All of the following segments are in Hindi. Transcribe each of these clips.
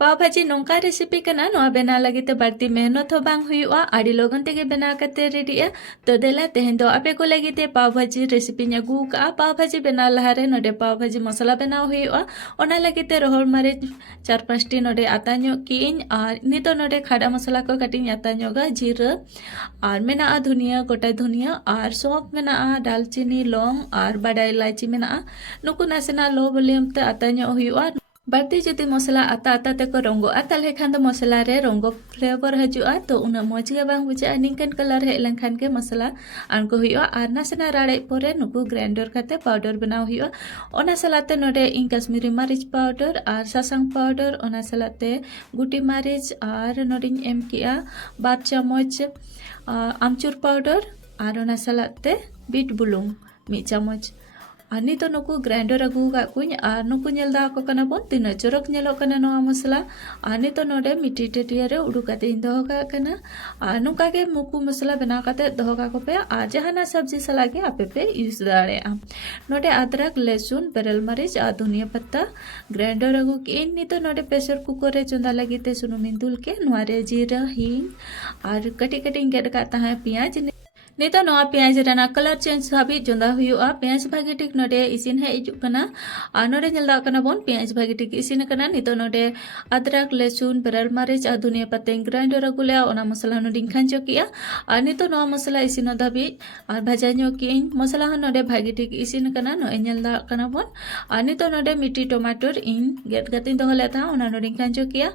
पाव भाजी नौका रेसिपी कना नोआ बना लगी ते बढ़ती मेहनत हो बांग हुआ आड़ी लोगन तेगे बना करते रेडिया तो देला तेहन दो आपे को लगी ते पाव भाजी रेसिपी न्यागू का पाव भाजी बना लहारे नोडे पाव भाजी मसाला बना हुआ ओना लगी ते रोहर मारे 4-5टी नोडे आता ᱧᱚᱜ कीन और नितो नोडे खाड़ा मसाला को कटिंग आता ᱧᱚᱜᱟ जीरा और मेना धुनिया गोटा धुनिया और सौंफ मेना दालचीनी लौंग और बड़ा इलायची मेना नुकु नासेना लो वॉल्यूम ते आता ᱧᱚᱜ हुआ बढ़ती जुदी मसला आता आता ते को रंगो ताले खान दो मसला रे रंगो फ्लेवर हजुआ तो उना मौज गे बांग बुझा निंकन कलर हे लंखान के मसला आनको हुआ और नासेना राड़े परे नुकु ग्राइंडर करते पाउडर बनाव हुआ ओना सलाते नोडे इन कश्मीरी मरीच पाउडर और सासांग पाउडर ओना सलाते गुटी मरीच और नोडिन एम किया 2 चम्मच आमचूर पाउडर और ओना सलाते बीट बुलुंग 1 चम्मच और नी तो नुकु ग्राइंडर अगू काकुኝ और नुकु नेल दा को कना बोन तीन चरक नेलो कना नोआ मसला और नी तो नोडे मिट्टी टेटिया रे उडु काते इन दोहो का कना और नुका के मुकु मसला बना काते दोहो का को पे आ जहाना सब्जी सला के आपे पे यूज दाड़े आ नोडे अदरक लहसुन बेरल मरीच और धनिया पत्ता ग्राइंडर अगू के नी तो नोडे प्रेशर कुकर रे चंदा लगी ते सुनुमिन दुल के नोरे जीरा हिंग और कटी कटिंग गेड काता है प्याज नितो नोआ प्याज रना कलर चेंज हाबी जोंदा हुआ प्याज भागी ठीक नोडे इसिन है इजु कना आ नोडे नेलदा कना बोन प्याज भागी ठीक इसिन कना नितो नोडे अदरक लहसुन बेरल मरीच आ धनिया पत्ते ग्राइंडर अगुले ओना मसला नोडिं खांजो किया आ नितो नोआ मसला इसिन दाबी आ भाजा ᱧᱚᱜ किन मसला ह नोडे भागी ठीक इसिन कना नो नेलदा कना बोन आ नितो नोडे मिट्टी टमाटर इन गेट गतिन दोहले था ओना नोडिं खांजो किया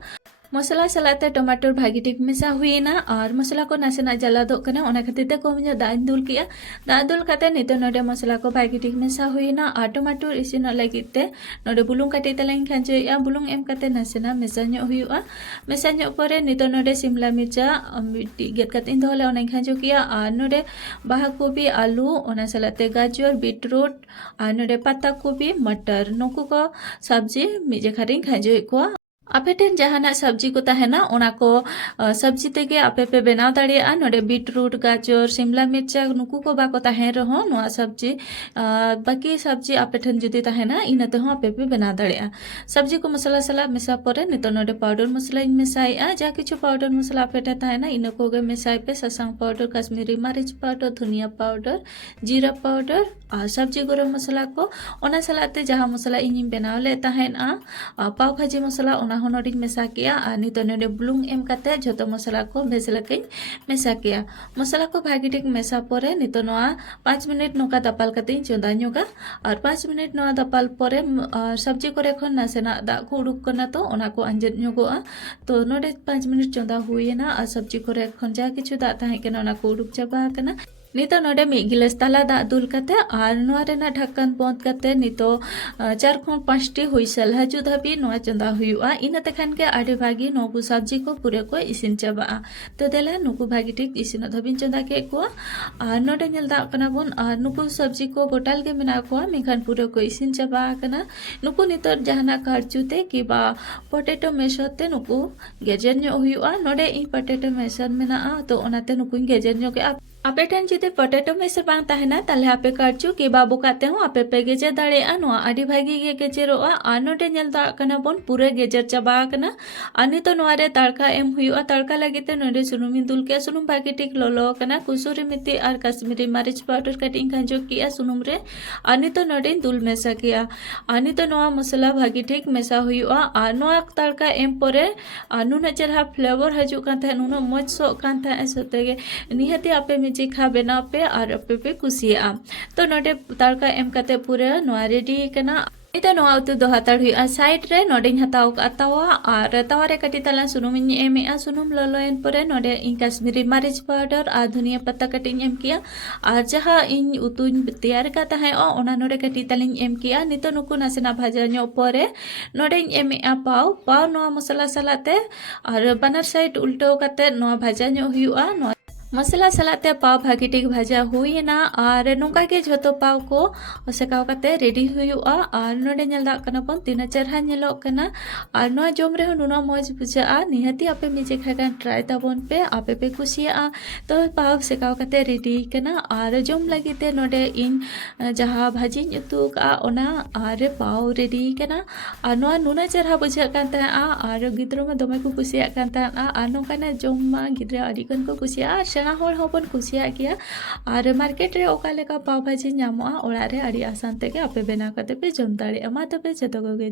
मसला सलाते टमाटर भागी ठीक मेसा हुईना और मसला को नासेना जला दो कना ओना खातिर ते को मुझे दाल दुल किया दाल दुल काते नितो नोडे मसला को भागी ठीक मेसा हुईना और टमाटर इसिन लगिते नोडे बुलुंग काटे तलाइन खांजो या बुलुंग एम काते नासेना मेसा ᱧᱚᱜ हुआ मेसा ᱧᱚᱜ परे नितो नोडे शिमला मिर्चा गेट काते दोले ओना खांजो किया और नोडे बाहा कोबी आलू ओना सलाते गाजर बीटरूट और नोडे पत्ता कोबी मटर नुकु को सब्जी मिजे खारिंग खांजो को आपे टेन जहाना सब्जी को तहना ओना को सब्जी तेगे आपे पे बनाव दाड़िया नोडे बीटरूट गाजर शिमला मिर्चा नुकु को बाको तहे रहो नोआ सब्जी बाकी सब्जी आपे ठन जुदी तहना इनते हो आपे पे बना दाड़िया सब्जी को मसाला सला मेसा परे नितो नोडे पाउडर मसला इन मेसाइया जा किछु पाउडर मसला आपे टे तहना इन को गे मेसाइ पे ससांग पाउडर कश्मीरी मरीच पाउडर धनिया पाउडर जीरा पाउडर और सब्जी गरम मसला को ओना सलाते जहां मसला इन बनाव ले तहना पाव भाजी मसला ओना नोडिंग मेसा किया और नितो नोडे बुलुंग एम काते झोतो मसला को भेजलकिन मेसा किया मसला को भागी ठीक मेसा परे नितो नोआ 5 मिनट नोका दपाल काते चोंदा ᱧᱚᱜᱟ और 5 मिनट नोआ दपाल परे सब्जी को रेखन नासेना दा को उडुक कना तो ओना को अंजेद ᱧᱚᱜᱚᱜᱼᱟ तो नोडे 5 मिनट चोंदा हुईना और सब्जी को रेखन जा किछु दा ताहे केना ओना को उडुक चाबा कना नितो नोडे 1 गिलास ताला दा दुल काते और नोआ रेना ढक्कन बंद काते नितो 4 खन 5टी हुइसल हजु धाबी नोआ चंदा हुआ इनते खान के आडे भागी नोबु सब्जी को पूरे को इसिन चाबा तो देला नुकु भागी ठीक इसिन धाबी चंदा के को और नोडे नेल दा कना बोन और नुकु सब्जी को गोटाल के मेना को मेखान पूरे को इसिन चाबा कना नुकु नितो जहाना कारचुते कि बा पोटैटो मेशोते नुकु गेजर ᱧᱚᱜ हुआ नोडे इ पोटैटो मेशर मेना तो ओनाते नुकु गेजर ᱧᱚᱜ के आपे ठन जुदे पोटैटो मेसर बांग तहना ताले आपे काटचू के बाबू काते हो आपे पे गेजर दाड़ेआ नोआ आडी भागी गे गेजरोआ आ नोडे नेल दा कना बोन पूरे गेजर चाबा कना आनी तो नोआ रे तड़का एम हुआ तड़का लगिते नोडे सुनुम दुल के सुनुम भागी ठीक लोलो कना कुसुरी मेथी और कश्मीरी मरीच पाउडर कटिंग खांजो किया सुनुम रे आनी तो नोडे दुल मेसा किया आनी तो नोआ मसला भागी ठीक मेसा हुआ आ नोआ तड़का एम परे नुना चरहा फ्लेवर हजू कान था नुना मज सो कान था सतेगे निहती आपे जी खा बना पे और आपे पे कुसिया तो नोडे तड़का एम काते पूरे नोआ रेडी कना इते नोआ उतु दो हाताड़ हुआ साइड रे नोडिंग हताव कातावा और तावा रे कटी तला सुनुम इन एमेआ सुनुम लोलोएन परे नोडे इन कश्मीरी मरीच पाउडर और धनिया पत्ता कटिंग एम किया और जहां इन उतु तैयार काता है ओना नोडे कटी तलिंग एम किया नितो नुकु नासेना भाजा ᱧᱚᱜ परे नोडे एमेआ पाव नोआ मसला सलाते और बनर साइड उल्टो काते नोआ भाजा ᱧᱚᱜ हुआ मसला सलाते पाव भागी टिक भाजा हुईना और नोंका के झोतो पाव को सेकाव काते रेडी हुयुआ और नोडे नेल दाग कना पन तीना चरहा नेलोग कना और नोआ जोम रहे नुना मौज बुझाआ निहाती आपे मिजे खागान ट्राई ताबोन पे आपे पे कुसिया तो पाव सेकाव काते रेडी कना और जोम लगिते नोडे इन जहाँ भाजी उतु का ओना और पाव रेडी कना और नोआ नुना चरहा बुझा कान ताहा और गिद्रो में दोमे को कुसिया कान ताहा और नोंकाना जोम मा गिद्रा अडिकन को कुसिया सेना होड़ होबन कुसिया गया और मार्केट रे ओका लेका पाव भाजी ᱧᱟᱢᱚᱜᱼᱟ ᱚᱲᱟᱜ ᱨᱮ ᱟᱹᱰᱤ ᱟᱥᱟᱱ ᱛᱮᱜᱮ ᱟᱯᱮ ᱵᱮᱱᱟᱣ ᱠᱟᱛᱮ ᱯᱮ ᱡᱚᱢ ᱫᱟᱲᱮᱭᱟᱜᱼᱟ ᱢᱟ ᱛᱚᱵᱮ ᱡᱚᱛᱚ ᱠᱚᱜᱮ